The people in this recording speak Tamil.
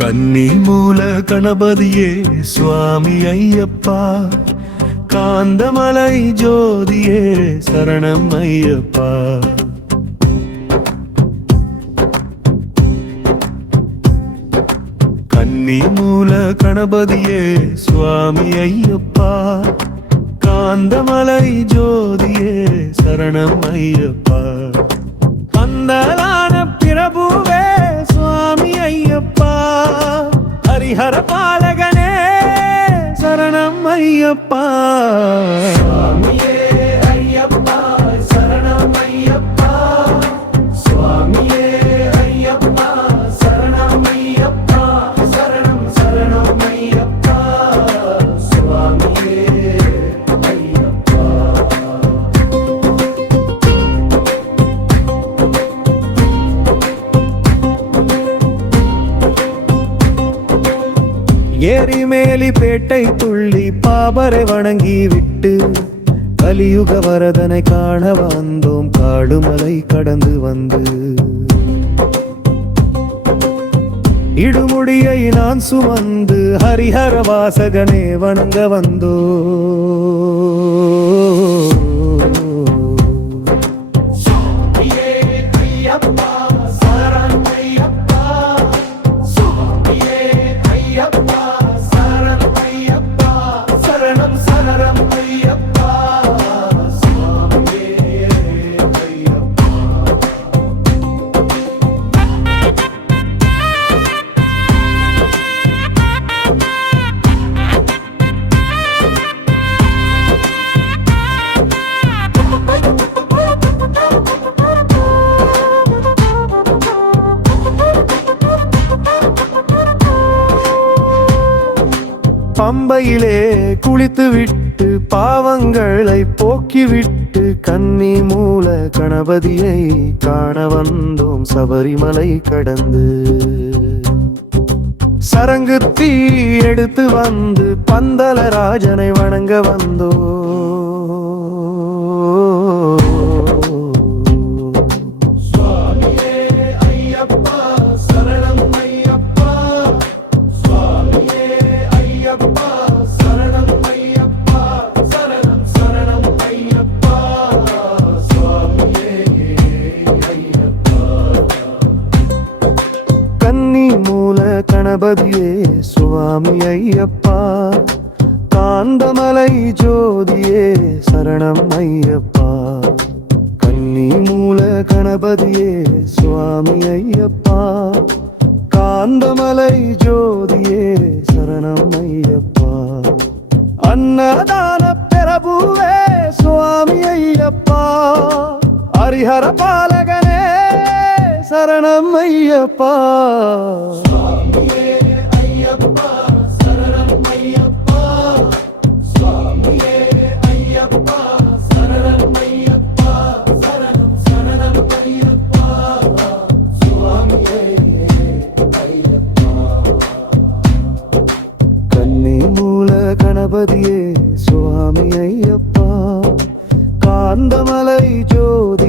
கன்னி மூல கணபதியே சுவாமி ஐயப்பா, காந்தமலை ஜோதியே சரணம் ஐயப்பா. கன்னி மூல கணபதியே சுவாமி ஐயப்பா, காந்தமலை ஜோதியே சரணம் ஐயப்பா. பந்தலான பிரபுவே சுவாமி ஐயப்பா, ஹரிஹர பாலகனே சரணம் ஐயப்பா. சுவாமியே ஐயப்பா சரணம் ஐயப்பா, சுவாமியே ஐயப்பா சரணம் ஐயப்பா, சரணம் சரணம் ஐயப்பா, சுவாமியே ஐயப்பா. ஏரிமேலி பேட்டை துள்ளி பாபரை வணங்கி விட்டு கலியுக வரதனை காண வந்தோம். காடுமலை கடந்து வந்து இடுமுடியை நான் சுமந்து ஹரிஹர வாசகனே வணங்க வந்தோ. பம்பையிலே குளித்து விட்டு பாவங்களை போக்கிவிட்டு கன்னி மூல கணபதியை காண வந்தோம். சபரிமலை கடந்து சரங்கு தீ எடுத்து வந்து பந்தலராஜனை வணங்க வந்தோ. கணபதியே சுவாமி ஐயப்பா, காந்தமலை ஜோதியே சரணம் ஐயப்பா. கன்னி மூல கணபதியே சுவாமி ஐயப்பா, காந்தமலை ஜோதியே சரணம் ஐயப்பா. அன்னதான பிரபுவே சுவாமி ஐயப்பா, ஹரிஹர பாலகனே சரணம் ஐயப்பா. கணபதியே சுவாமி ஐயப்பா, காந்தமலை ஜோதி